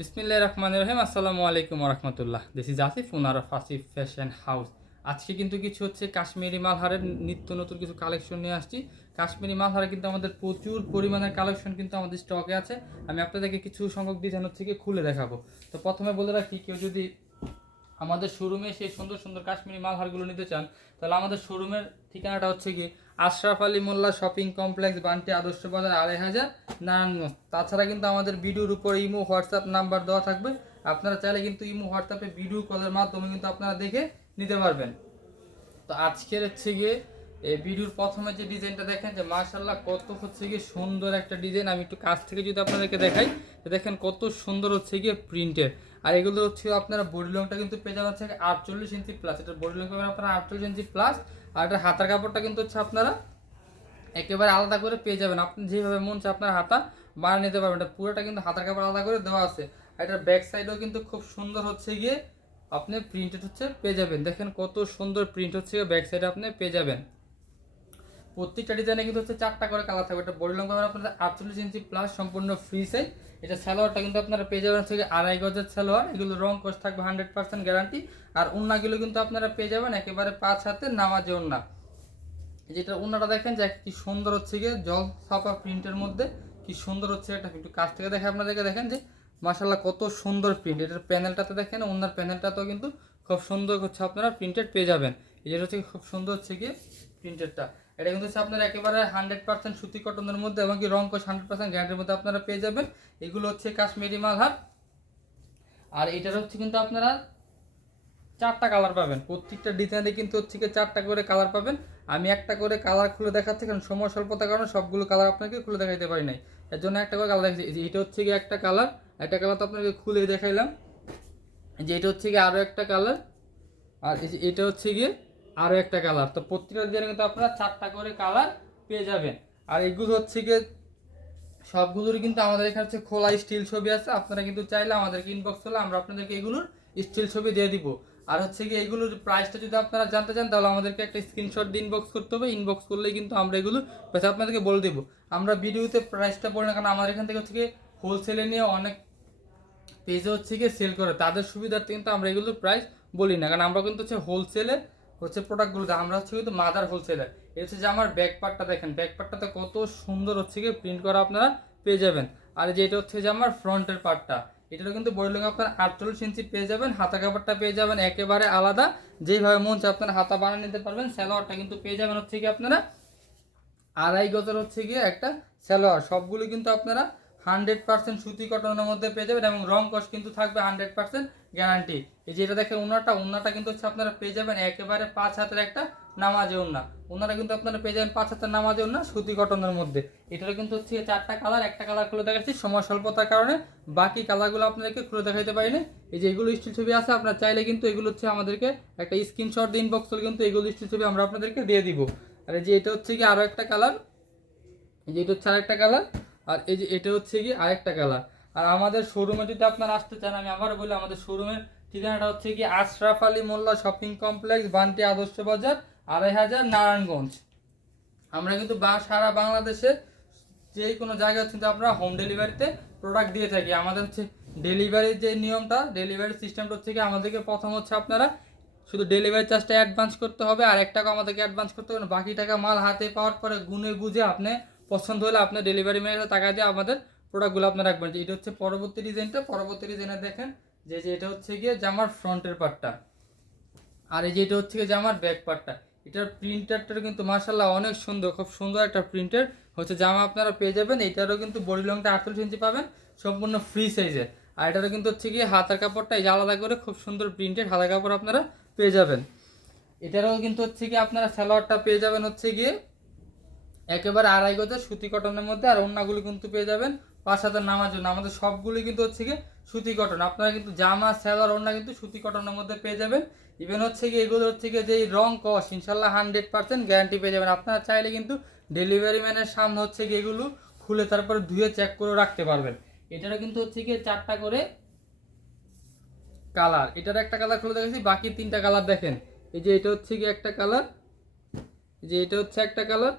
বিসমিল্লাহ রহমান রহিম, আসসালামু আলাইকুম রহমতুল্লাহ। This is Asif owner Fasif fashion house আজকে কিন্তু কিছু হচ্ছে কাশ্মীরি মালহারের নিত্য নতুন কিছু কালেকশন নিয়ে আসছি। কাশ্মীরি মালহারে কিন্তু আমাদের প্রচুর পরিমাণের কালেকশন কিন্তু আমাদের স্টকে আছে। আমি আপনাদেরকে কিছু সংখ্যক ডিজাইন হচ্ছে কি খুলে দেখাবো। তো প্রথমে বলে রাখি, কেউ যদি আমাদের শোরুমে সেই সুন্দর সুন্দর কাশ্মীরি মালহারগুলো নিতে চান, তাহলে আমাদের শোরুমের ঠিকানাটা হচ্ছে কি আশরাফ আলী মোল্লা শপিং কমপ্লেক্স, বান্টি আদর্শ বাজার, আড়াই হাজার নারায়ণগঞ্জ। তাছাড়া কিন্তু আমাদের ভিডিওর উপরে ইমো, হোয়াটসঅ্যাপ নাম্বার দেওয়া থাকবে। আপনারা চাইলে কিন্তু ইমো, হোয়াটসঅ্যাপে ভিডিও কলের মাধ্যমে কিন্তু আপনারা দেখে নিতে পারবেন। তো আজকের হচ্ছে গিয়ে এই ভিডিওর প্রথমে যে ডিজাইনটা দেখেন, যে মার্শাল্লাহ কত হচ্ছে গিয়ে সুন্দর একটা ডিজাইন। আমি একটু কাছ থেকে যদি আপনাদেরকে দেখাই দেখেন কত সুন্দর হচ্ছে গিয়ে প্রিন্টের। আর এগুলো হচ্ছে আপনারা বডি লংটা কিন্তু পেয়ে যাবেন হচ্ছে আটচল্লিশ ইঞ্চি প্লাস এটা বডি লং পাবেন আপনারা আটচল্লিশ ইঞ্চি প্লাস আর এটা হাতার কাপড়টা কিন্তু হচ্ছে আপনারা একেবারে আলাদা করে পেয়ে যাবেন। আপনি যেভাবে মন চায় আপনার হাতা বানিয়ে নিতে পারবেন। এটা পুরোটা কিন্তু হাতার কাপড় আলাদা করে দেওয়া আছে। আর এটার ব্যাক সাইডও কিন্তু খুব সুন্দর হচ্ছে গিয়ে আপনি প্রিন্টেড হচ্ছে পেয়ে যাবেন। দেখেন কত সুন্দর প্রিন্ট হচ্ছে ব্যাক সাইডে আপনি পেয়ে যাবেন। প্রত্যেকটা ডিজাইনে কিন্তু হচ্ছে চারটা করে কালার থাকবে। এটা বডি লং পাবেন আপনাদের আটচল্লিশ ইঞ্চি প্লাস সম্পূর্ণ ফ্রি সাইজ এটা স্যালোয়ারটা কিন্তু আপনারা পেয়ে যাবেন হচ্ছে আড়াই গজের সালোয়ার। এগুলো রং কোষ থাকবে হান্ড্রেড পার্সেন্ট গ্যারান্টি আর উন্নাগুলো কিন্তু আপনারা পেয়ে যাবেন একেবারে পাঁচ হাতে নামাজে উন্না। যেটা উন্নাটা দেখেন, যে কি সুন্দর হচ্ছে গিয়ে জল ছাপা প্রিন্টের মধ্যে। কি সুন্দর হচ্ছে এটা। একটু কাছ থেকে দেখে আপনাদেরকে দেখেন যে মাসাল্লাহ কত সুন্দর প্রিন্ট এটার প্যানেলটাতে দেখেন ওনার প্যানেলটাতেও কিন্তু খুব সুন্দর হচ্ছে আপনারা প্রিন্টেড পেয়ে যাবেন। এই যেটা হচ্ছে খুব সুন্দর হচ্ছে গিয়ে প্রিন্টেডটা এটা কিন্তু আপনার একেবারে হান্ড্রেড পার্সেন্ট সুতি কটনের মধ্যে এবং কি রং হান্ড্রেড পার্সেন্ট গ্যারান্টির মধ্যে আপনারা পেয়ে যাবেন। এগুলো হচ্ছে কাশ্মীরি মালহার আর এটার হচ্ছে কিন্তু আপনারা চারটা কালার পাবেন। প্রত্যেকটা ডিজাইনে কিন্তু হচ্ছে গিয়ে চারটা করে কালার পাবেন। আমি একটা করে কালার খুলে দেখাচ্ছি কারণ সময় স্বল্পতার কারণে সবগুলো কালার আপনাকে খুলে দেখাইতে পারি নাই। এর জন্য একটা করে কালার দেখাচ্ছি। এটা হচ্ছে গিয়ে একটা কালার একটা কালার তো আপনাকে খুলে দেখাইলাম। যে এটা হচ্ছে গিয়ে আরও একটা কালার আর এটা হচ্ছে গিয়ে আরও একটা কালার তো প্রত্যেকটা ডিজাইনে কিন্তু আপনারা চারটা করে কালার পেয়ে যাবেন। আর এগুলো হচ্ছে গিয়ে সবগুলোর কিন্তু আমাদের এখানে হচ্ছে খোলা স্টিল ছবি আছে। আপনারা কিন্তু চাইলে আমাদেরকে ইনবক্স করলে আমরা আপনাদেরকে এগুলোর স্টিল ছবি দিয়ে দিব। আর হচ্ছে কি এগুলোর প্রাইসটা যদি আপনারা জানতে চান, তাহলে আমাদেরকে একটা স্ক্রিনশট দিয়ে ইনবক্স করতে হবে। ইনবক্স করলেই কিন্তু আমরা এগুলো প্রাইস আপনাদেরকে বলে দেবো। আমরা ভিডিওতে প্রাইসটা বলি না, কারণ আমাদের এখান থেকে হচ্ছে কি হোলসেলে নিয়ে অনেক পেজে হচ্ছে গিয়ে সেল করে। তাদের সুবিধার্থে কিন্তু আমরা এগুলোর প্রাইস বলি না। কারণ আমরা কিন্তু হচ্ছে হোলসেলে হচ্ছে প্রোডাক্টগুলো আমরা হচ্ছে কিন্তু মাদার হোলসেলার এই হচ্ছে যে আমার ব্যাক পার্টটা দেখেন। ব্যাক পার্টটাতে কত সুন্দর হচ্ছে গিয়ে প্রিন্ট করা আপনারা পেয়ে যাবেন। আর যে এটা হচ্ছে যে আমার ফ্রন্টের পার্টটা এটারও কিন্তু বড় লোক আপনার আটচল্লিশ ইঞ্চি পেয়ে যাবেন। হাতা কাপড়টা পেয়ে যাবেন। একেবারে আলাদা। যেইভাবে মন চায় আপনারা হাতা বানিয়ে নিতে পারবেন। স্যালোয়ারটা কিন্তু পেয়ে যাবেন হচ্ছে কি আপনারা আড়াই গজের হচ্ছে গিয়ে একটা স্যালোয়ার সবগুলো কিন্তু আপনারা হান্ড্রেড পার্সেন্ট সুতি কটনের মধ্যে পেয়ে যাবেন এবং রং কস কিন্তু থাকবে হান্ড্রেড পার্সেন্ট গ্যারান্টি। এই যেটা দেখেন উনাটা উনাটা কিন্তু হচ্ছে আপনারা পেয়ে যাবেন একেবারে পাঁচ হাতের একটা নামাজে উন্না। ওনারা কিন্তু আপনারা পেয়ে যাবেন পাঁচ হাতের নামাজে উন্না সুতি কটনের মধ্যে। এটারও কিন্তু হচ্ছে চারটা কালার, একটা কালার খুলে দেখাচ্ছি সময় স্বল্পতার কারণে। বাকি কালারগুলো আপনাদেরকে খুলে দেখাইতে পারিনি। এই যে এগুলো স্টিল ছবি আছে, আপনারা চাইলে কিন্তু এগুলো হচ্ছে আমাদেরকে একটা স্ক্রিনশট দিয়ে ইনবক্স করলে কিন্তু এগুলো স্টিল ছবি আমরা আপনাদেরকে দিয়ে দিব। আর এই যে এটা হচ্ছে কি আরও একটা কালার? এই যে এটা হচ্ছে আরেকটা কালার। আর এই যে এটা হচ্ছে কি আরেকটা কালার। আর আমাদের শোরুমে যদি আপনারা আসতে চান, আমি আবার বলি, আমাদের শোরুমের ঠিকানাটা হচ্ছে কি আশরাফ আলী মোল্লা শপিং কমপ্লেক্স বান্টি আদর্শ বাজার, আড়াই হাজার নারায়ণগঞ্জ। আমরা কিন্তু সারা বাংলাদেশে যে কোনো জায়গায় কিন্তু আমরা হোম ডেলিভারিতে প্রোডাক্ট দিয়ে থাকি। আমাদের হচ্ছে ডেলিভারির যে নিয়মটা ডেলিভারি সিস্টেমটা হচ্ছে কি আমাদেরকে প্রথম হচ্ছে আপনারা শুধু ডেলিভারি চার্জটা অ্যাডভান্স করতে হবে, আর এক টাকা আমাদেরকে অ্যাডভান্স করতে হবে। বাকি টাকা মাল হাতে পাওয়ার পরে গুনে বুঝে আপনি পছন্দ হলে আপনার ডেলিভারি ম্যানের টাকা দিয়ে আমাদের প্রোডাক্টগুলো আপনার রাখবেন। যে এটা হচ্ছে পরবর্তী ডিজাইনটা পরবর্তী ডিজাইনে দেখেন যে যে এটা হচ্ছে গিয়ে জামার ফ্রন্টের পার্টটা আর এই যে এটা হচ্ছে গিয়ে জামার ব্যাক পার্টটা এটার প্রিন্টারটা কিন্তু মার্শাল্লাহ অনেক সুন্দর, খুব সুন্দর একটা প্রিন্টার হচ্ছে জামা আপনারা পেয়ে যাবেন। এটারও কিন্তু বডি লংটা আটচল্লিশ ইঞ্চি পাবেন, সম্পূর্ণ ফ্রি সাইজের আর এটারও কিন্তু হচ্ছে গিয়ে হাতার কাপড়টা এই আলাদা করে খুব সুন্দর প্রিন্টেড হাতার কাপড় আপনারা পেয়ে যাবেন। এটারও কিন্তু হচ্ছে গিয়ে আপনারা সালোয়ারটা পেয়ে যাবেন হচ্ছে গিয়ে একেবারে আড়াই গজের সুতি কটনের মধ্যে আর অন্যগুলো কিন্তু পেয়ে যাবেন পাঁচ হাজার নামার জন্য। আমাদের সবগুলি কিন্তু হচ্ছে গিয়ে সুতি কটন আপনারা কিন্তু জামা স্যালোয়ার ওড়না কিন্তু সুতি কটনের মধ্যে পেয়ে যাবেন। ইভেন হচ্ছে গিয়ে এগুলো হচ্ছে গিয়ে যে রং কস, ইনশাল্লাহ হান্ড্রেড পার্সেন্ট গ্যারান্টি পেয়ে যাবেন। আপনারা চাইলে কিন্তু ডেলিভারি ম্যানের সামনে হচ্ছে গিয়ে এগুলো খুলে তারপরে ধুয়ে চেক করে রাখতে পারবেন। এটারও কিন্তু হচ্ছে গিয়ে চারটা করে কালার এটার একটা কালার খুলে দেখেছি বাকি তিনটা কালার দেখেন। এই যে এটা হচ্ছে গিয়ে একটা কালার এই যে এটা হচ্ছে একটা কালার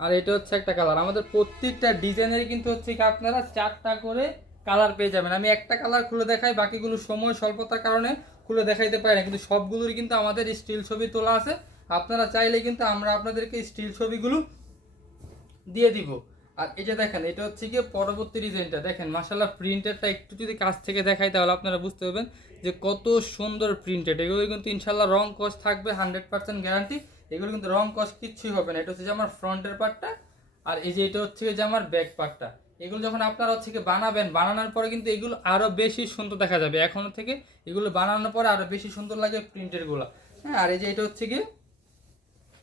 আর এটা হচ্ছে একটা কালার আমাদের প্রত্যেকটা ডিজাইনের কিন্তু হচ্ছে কি আপনারা চারটা করে কালার পেয়ে যাবেন। আমি একটা কালার খুলে দেখাই, বাকিগুলো সময় স্বল্পতার কারণে খুলে দেখাইতে পারি না। কিন্তু সবগুলোরই কিন্তু আমাদের স্টিল ছবি তোলা আছে। আপনারা চাইলে কিন্তু আমরা আপনাদেরকে স্টিল ছবিগুলো দিয়ে দিব। আর এই যে দেখেন, এটা হচ্ছে গিয়ে পরবর্তী ডিজাইনটা দেখেন মাসাল্লাহ প্রিন্টেডটা একটু যদি কাছ থেকে দেখাই তাহলে আপনারা বুঝতে পারবেন যে কত সুন্দর প্রিন্টেড এগুলো কিন্তু ইনশাল্লাহ রং কস থাকবে হান্ড্রেড পার্সেন্ট গ্যারান্টি এগুলো কিন্তু রং কস কিচ্ছুই হবে না। এটা হচ্ছে যে আমার ফ্রন্টের পার্টটা, আর এই যে এটা হচ্ছে যে আমার ব্যাক পার্টটা। এগুলো যখন আপনারা হচ্ছে বানাবেন, বানানোর পরে কিন্তু এগুলো আরও বেশি সুন্দর দেখা যাবে। এখনও থেকে এগুলো বানানোর পরে আরও বেশি সুন্দর লাগে প্রিন্টেরগুলো হ্যাঁ আর এই যে এটা হচ্ছে কি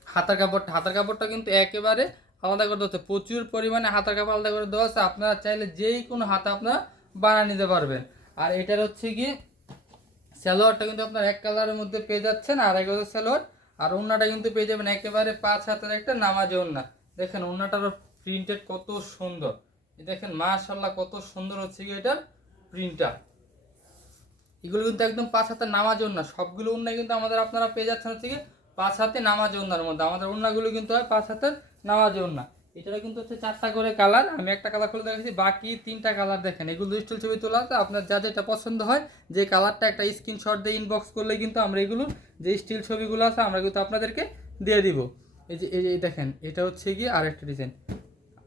হাতার কাপড়টা। হাতার কাপড়টা কিন্তু একেবারে আলাদা করে হচ্ছে। প্রচুর পরিমাণে হাতার কাপড় আলাদা করে দেওয়া আছে আপনারা চাইলে যেই কোনো হাতা আপনারা বানিয়ে নিতে পারবেন। আর এটার হচ্ছে কি সালোয়ারটা কিন্তু আপনার এক কালারের মধ্যে পেয়ে যাচ্ছেন, আর এক সালোয়ার আর ওন্নাটা কিন্তু পেয়ে যাবেন একেবারে পাঁচ হাতের একটা নামাজে ওন্না দেখেন ওন্নাটার প্রিন্টেড কত সুন্দর। দেখেন মাশাল্লাহ কত সুন্দর হচ্ছে গিয়ে এটার প্রিন্টার এগুলো কিন্তু একদম পাঁচ হাতে নামাজ ওন্না সবগুলো ওন্না কিন্তু আমাদের আপনারা পেয়ে যাচ্ছেন হচ্ছে গিয়ে পাঁচ হাতে নামাজ ওন্নার মধ্যে। আমাদের ওন্নাগুলো কিন্তু হয় পাঁচ হাতের নামাজ ওন্না এটারও কিন্তু হচ্ছে চারটা করে কালার আমি একটা কালার খুলে দেখেছি বাকি তিনটা কালার দেখেন। এগুলো স্টিল ছবি তোলা আপনার যা যেটা পছন্দ হয়, যে কালারটা একটা স্ক্রিনশট দিয়ে ইনবক্স করলে কিন্তু আমরা এগুলো, যে স্টিল ছবিগুলো আছে, আমরা কিন্তু আপনাদেরকে দিয়ে দিব। এই যে, এই দেখেন, এটা হচ্ছে গিয়ে আরেকটা ডিজাইন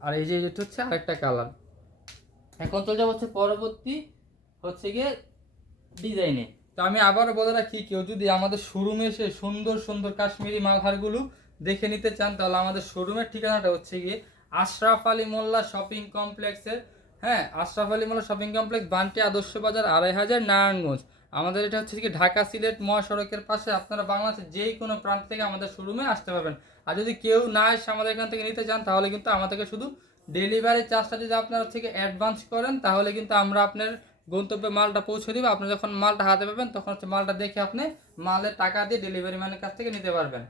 আর এই যে এটা হচ্ছে আরেকটা কালার এখন চলে যাব হচ্ছে পরবর্তী হচ্ছে গিয়ে ডিজাইনে তো আমি আবারও বলে রাখি, কেউ যদি আমাদের শোরুমে এসে সুন্দর সুন্দর কাশ্মীরি মালহারগুলো দেখে নিতে চান, তাহলে আমাদের শোরুমের ঠিকানাটা হচ্ছে গিয়ে আশরাফ আলী মোল্লা শপিং কমপ্লেক্সের হ্যাঁ আশরাফ আলী মোল্লা শপিং কমপ্লেক্স বান্টি আদর্শ বাজার, আড়াই হাজার নারায়ণগঞ্জ। আমাদের এটা হচ্ছে কি ঢাকা সিলেট মহাসড়কের পাশে, আপনারা বাংলাদেশের যেই কোনো প্রান্ত থেকে আমাদের শোরুমে আসতে পারবেন। আর যদি কেউ না এসে আমাদের এখান থেকে নিতে চান, তাহলে কিন্তু আমাদেরকে শুধু ডেলিভারি চার্জটা যদি আপনারা থেকে অ্যাডভান্স করেন, তাহলে কিন্তু আমরা আপনার গন্তব্যে মালটা পৌঁছে দিব। আপনি যখন মালটা হাতে পাবেন, তখন হচ্ছে মালটা দেখে আপনি মালের টাকা দিয়ে ডেলিভারি ম্যানের কাছ থেকে নিতে পারবেন।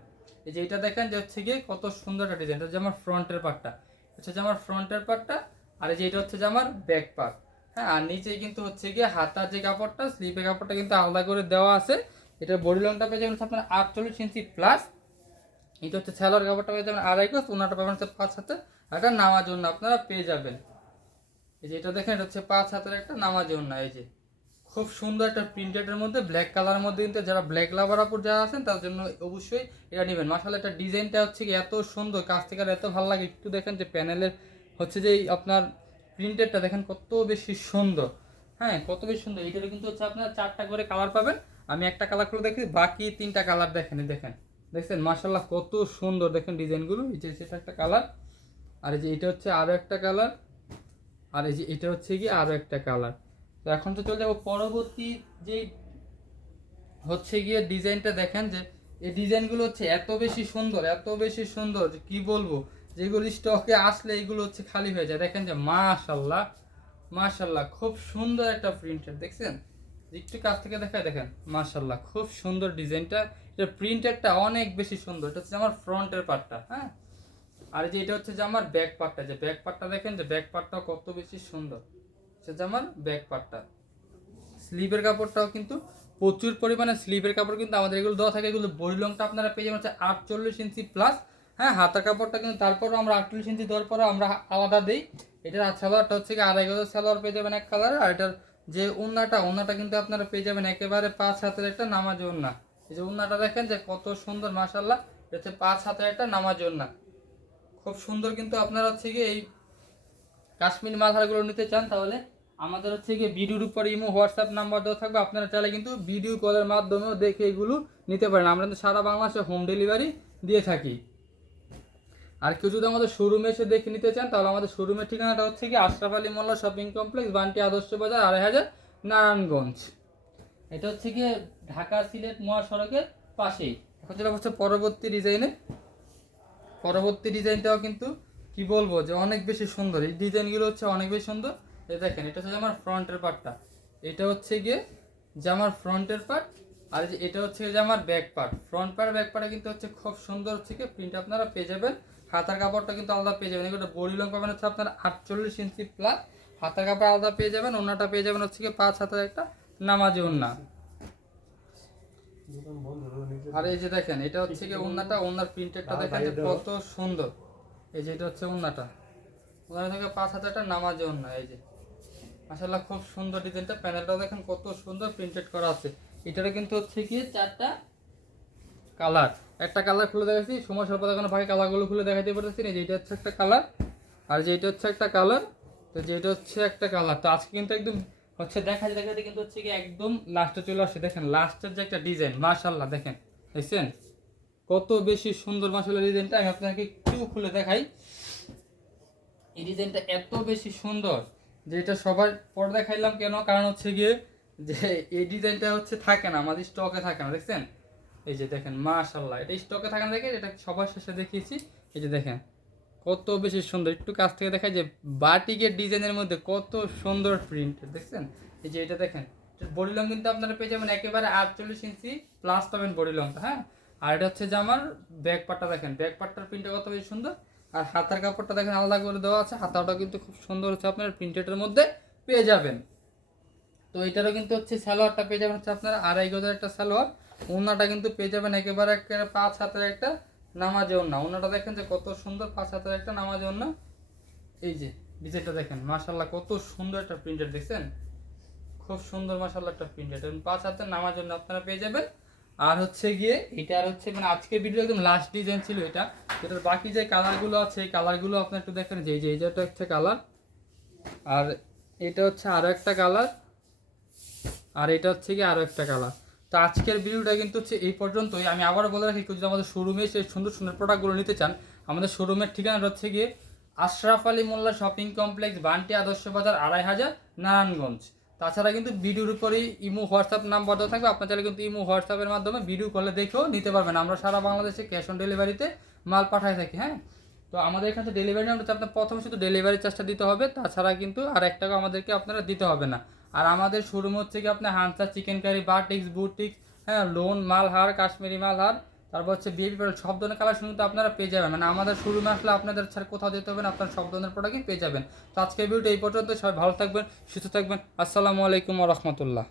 এই যে এটা দেখেন যে হচ্ছে গিয়ে কত সুন্দর একটা ডিজাইন এটা হচ্ছে আমার ফ্রন্টের পার্টটা হচ্ছে যে আমার ফ্রন্টের পার্টটা আর এই যে এটা হচ্ছে যে আমার ব্যাক পার্ট হ্যাঁ আর নিচে কিন্তু হচ্ছে গিয়ে হাতার যে কাপড়টা স্লিপের কাপড়টা কিন্তু আলাদা করে দেওয়া আছে। এটার বডি লংটা পেয়ে যাবেন আপনার আটচল্লিশ ইঞ্চি প্লাস এটা হচ্ছে স্যালোয়ার কাপড়টা পেয়ে যাবেন আড়াই কোস ওনাটা পাবেন হচ্ছে পাঁচ হাতে। আর একটা নামার জন্য আপনারা পেয়ে যাবেন। এই যে এটা দেখেন, এটা হচ্ছে পাঁচ হাতের একটা নামার জন্য, এই যে। খুব সুন্দর একটা প্রিন্টেডের মধ্যে ব্ল্যাক কালারের মধ্যে কিন্তু যারা ব্ল্যাক লাভার আপুর যারা আছেন তার জন্য অবশ্যই এটা নেবেন। মাসাল একটা ডিজাইনটা হচ্ছে কি এত সুন্দর, কাছ থেকে এত ভালো লাগে। একটু দেখেন যে প্যানেলের হচ্ছে যে আপনার প্রিন্টেডটা দেখেন কত বেশি সুন্দর। হ্যাঁ কত বেশি সুন্দর। এটাতে কিন্তু হচ্ছে আপনার চারটা করে কালার পাবেন। আমি একটা কালার করে দেখি, বাকি তিনটা কালার দেখেন দেখেন। দেখছেন? মাসাল্লাহ কত সুন্দর দেখেন ডিজাইনগুলো এই যে, সেটা একটা কালার আর এই যে, এটা হচ্ছে আরও একটা কালার আর এই যে, এটা হচ্ছে কি আরও একটা কালার তো এখন তো চলে যাব পরবর্তী যে হচ্ছে গিয়ে ডিজাইনটা দেখেন যে এই ডিজাইনগুলো হচ্ছে এত বেশি সুন্দর, এত বেশি সুন্দর, কি বলব? যেগুলো স্টকে আসলে এগুলো হচ্ছে খালি হয়ে যায়। দেখেন যে মাশাল্লাহ মাশাল্লাহ, খুব সুন্দর একটা প্রিন্টার দেখছেন? একটু কাছ থেকে দেখায় দেখেন। মাশাল্লাহ, খুব সুন্দর ডিজাইনটা। এটা প্রিন্টারটা অনেক বেশি সুন্দর। এটা হচ্ছে আমার ফ্রন্টের পার্টটা হ্যাঁ? আর যে এটা হচ্ছে যে আমার ব্যাক পার্টটা যে ব্যাক পার্টটা দেখেন যে ব্যাক পার্টটা কত বেশি সুন্দর। সেটা আমার ব্যাক পার্টটা স্লিভের কাপড়টাও কিন্তু প্রচুর পরিমাণে স্লিভের কাপড় কিন্তু আমাদের এগুলো দেওয়া থাকে। এগুলো বড়ি লংটা আপনারা পেয়ে যাবেন হচ্ছে আটচল্লিশ ইঞ্চি প্লাস হ্যাঁ হাতার কাপড়টা কিন্তু তারপরও আমরা আটচল্লিশ ইঞ্চি দেওয়ার পরও আমরা আলাদা দিই। এটার সালোয়ারটা হচ্ছে কি আড়াই গজ সালোয়ার পেয়ে যাবেন এক কালার আর এটার যে উন্নাটা উন্নাটা কিন্তু আপনারা পেয়ে যাবেন একেবারে পাঁচ হাতের একটা নামাজ উন্না এই যে উন্নাটা দেখেন যে কত সুন্দর মাসাল্লাহ এটা হচ্ছে পাঁচ হাতের একটা নামাজ উন্না খুব সুন্দর কিন্তু আপনারা হচ্ছে কি এই কাশ্মীর মালহারগুলো নিতে চান তাহলে আমাদের হচ্ছে গিয়ে ভিডিওর উপরে ইমো, হোয়াটসঅ্যাপ নাম্বার দেওয়া থাকবে। আপনারা চাইলে কিন্তু ভিডিও কলের মাধ্যমেও দেখে এগুলো নিতে পারেন। আমরা কিন্তু সারা বাংলাদেশে হোম ডেলিভারি দিয়ে থাকি। আর কেউ যদি আমাদের শোরুমে এসে দেখে নিতে চান, তাহলে আমাদের শোরুমের ঠিকানাটা হচ্ছে কি আশরাফ আলী মোল্লা শপিং কমপ্লেক্স, বান্টি আদর্শ বাজার, আড়াই হাজার নারায়ণগঞ্জ। এটা হচ্ছে গিয়ে ঢাকা সিলেট মহাসড়কের পাশেই। এখন যেটা হচ্ছে পরবর্তী ডিজাইনে পরবর্তী ডিজাইনটাও কিন্তু কি বলব যে অনেক বেশি সুন্দর। এই ডিজাইনগুলো হচ্ছে অনেক বেশি সুন্দর। এই দেখেন এটা হচ্ছে আমার ফ্রন্টের পার্টটা। এটা হচ্ছে গিয়ে জামার ফ্রন্টের পার্ট আর এই যে এটা হচ্ছে যে আমার back part. Front part back পার্টে কিন্তু হচ্ছে খুব সুন্দর হচ্ছে কি প্রিন্ট আপনারা পেয়ে যাবেন। হাতার কাপড়টা কিন্তু আলাদা পেয়ে যাবেন। এগুলো বডি লং পাবেন হচ্ছে আপনার আটচল্লিশ ইঞ্চি প্লাস হাতার কাপড় আলাদা পেয়ে যাবেন ওনাটা পেয়ে যাবেন হচ্ছে কি পাঁচ হাতের একটা নামাজি ওন্না আর এই যে দেখেন এটা হচ্ছে কি ওন্নাটা ওন্নার প্রিন্টেডটা দেখেন যে কত সুন্দর। এই যে এটা হচ্ছে ওন্নাটা ওখানে থেকে পাঁচ হাজারটা নামাজে ওন্না এই যে। মাশাল্লাহ খুব সুন্দর ডিজাইনটা। প্যানেলটাও দেখেন কত সুন্দর প্রিন্টেড করা আছে। এটারও কিন্তু হচ্ছে কি চারটা কালার। একটা কালার খুলে দেখাচ্ছি সময় স্বল্প দেখানো ভাই কালারগুলো খুলে দেখাতে পারতেছি না, যেটা হচ্ছে একটা কালার আর যেটা হচ্ছে একটা কালার, তো যেটা হচ্ছে একটা কালার। তো আজকে কিন্তু একদম হচ্ছে দেখা দেখাতে কিন্তু হচ্ছে কি একদম লাস্টে চলে আসে দেখেন লাস্টের যে একটা ডিজাইন মাশাল্লাহ দেখেন, দেখছেন? কত বেশি সুন্দর মাশাল্লাহ ডিজাইনটা। আমি আপনাকে একটু খুলে দেখাই। এই ডিজাইনটা এত বেশি সুন্দর। যে এটা সবার পরে দেখাইলাম কেন? কারণ হচ্ছে গিয়ে যে এই ডিজাইনটা হচ্ছে থাকে না, আমাদের স্টকে থাকে না, দেখছেন? এই যে দেখেন মাশাল্লাহ এটা স্টকে থাকে না দেখে এটা সবার শেষে দেখিয়েছি। এই যে দেখেন, কত বেশি সুন্দর। একটু কাছ থেকে দেখায় যে বাটিকের ডিজাইনের মধ্যে কত সুন্দর প্রিন্ট দেখছেন? এই যে এটা দেখেন বডি লং কিন্তু আপনারা পেয়ে যাবেন একেবারে আটচল্লিশ ইঞ্চি প্লাস পাবেন বডি লংটা হ্যাঁ? আর এটা হচ্ছে যে আমার ব্যাক পার্টটা দেখেন ব্যাক প্রিন্টটা কত বেশি সুন্দর? আর হাতার কাপড়টা দেখেন আলাদা করে দেওয়া আছে। হাতাটা কিন্তু খুব সুন্দর হচ্ছে আপনার প্রিন্টেডের মধ্যে পেয়ে যাবেন। তো এটারও কিন্তু হচ্ছে সালোয়ারটা পেয়ে যাবেন হচ্ছে আপনারা আড়াই গজের একটা সালোয়ার। ওনাটা কিন্তু পেয়ে যাবেন একেবারে একেবারে পাঁচ হাতের একটা নামাজে ওনা ওনাটা দেখেন যে কত সুন্দর পাঁচ হাতের একটা নামাজে ওনা এই যে ডিজাইনটা দেখেন মাশাল্লাহ কত সুন্দর একটা প্রিন্টেড দেখছেন? খুব সুন্দর মাশাল্লাহ একটা প্রিন্টেড পাঁচ হাতের নামার জন্য আপনারা পেয়ে যাবেন। আর হচ্ছে গিয়ে এটা আর হচ্ছে মানে আজকের ভিডিও একদম লাস্ট ডিজাইন ছিল এটা। এটার বাকি যে কালারগুলো আছে, এই কালারগুলো আপনার একটু দেখেন, যে যে এইটা হচ্ছে কালার আর এটা হচ্ছে আরও একটা কালার আর এটা হচ্ছে গিয়ে আরও একটা কালার তো আজকের ভিডিওটা কিন্তু হচ্ছে এই পর্যন্তই। আমি আবারও বলে রাখি যদি আমাদের শোরুমে সেই সুন্দর সুন্দর প্রোডাক্টগুলো নিতে চান, আমাদের শোরুমের ঠিকানাটা হচ্ছে গিয়ে আশরাফ আলী মোল্লা শপিং কমপ্লেক্স বান্টি আদর্শ বাজার, আড়াই হাজার নারায়ণগঞ্জ। তাছাড়া কিন্তু ভিডিওর উপরেই ইমো, হোয়াটসঅ্যাপ নাম্বার দেওয়া থাকবে। আপনার চাইলে কিন্তু ইমো হোয়াটসঅ্যাপের মাধ্যমে ভিডিও কলে দেখেও নিতে পারবেন। আমরা সারা বাংলাদেশে ক্যাশ অন ডেলিভারিতে মাল পাঠাই থাকি হ্যাঁ? তো আমাদের এখানে ডেলিভারি নেওয়া আপনার প্রথমে শুধু ডেলিভারি চার্জটা দিতে হবে। তাছাড়া কিন্তু আর এক টাকা আমাদেরকে আপনারা দিতে হবে না। আর আমাদের শোরুম হচ্ছে কি আপনার Hansa chikankari batiks boutiques হ্যাঁ লোন মালহার কাশ্মীরি মালহার তারপর হচ্ছে বিএপি প্রোডাক্ট সব ধরনের কালার কিন্তু আপনারা পেয়ে যাবেন। মানে আমাদের শোরুমে আসলে আপনাদের ছাড়া কোথাও যেতে হবে না, আপনারা সব ধরনের প্রোডাক্টই পেয়ে যাবেন। তো আজকের ভিডিওটা এই পর্যন্ত সবাই ভালো থাকবেন, সুস্থ থাকবেন। আসসালামু আলাইকুম রহমতুল্লাহ।